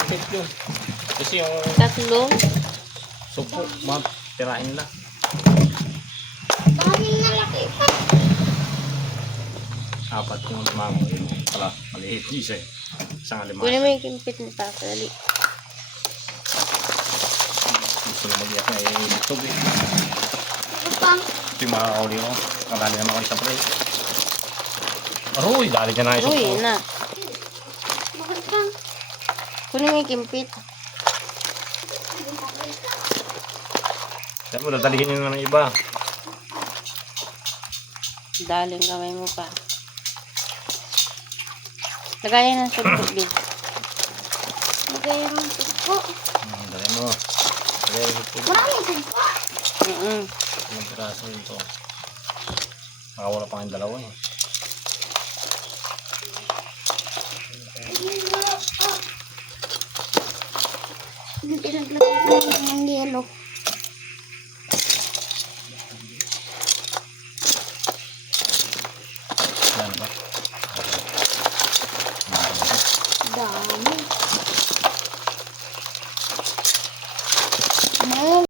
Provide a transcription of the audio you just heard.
Sipit yun. Kasi yung Tatlo. supo, mga tirahin na. Daming malaki pa. Apat yung limango. Yun pala, maliit isa eh. Isang Kunin mo alimasa. yung kimpit ni Papa. Dali. Gusto na mag-iyak na itog eh. Ito pa. Ito yung makakauli ko. Kadali naman ako sa pre. Aroy, dali ka na yung Uy, supo. na. Bakit lang? Kunin mo yung kimpit. Kaya mo, dadalihin nyo na ng iba. Daling kamay mo pa. Lagayan ng sumpot, babe. Lagay mo ito po. Dali mo. Dali mo ito. Maraming ito po. Ilang piraso yun to. Nakawala pa kayong dalawa eh. Pinaglagay ko ng yelo. Yan ba?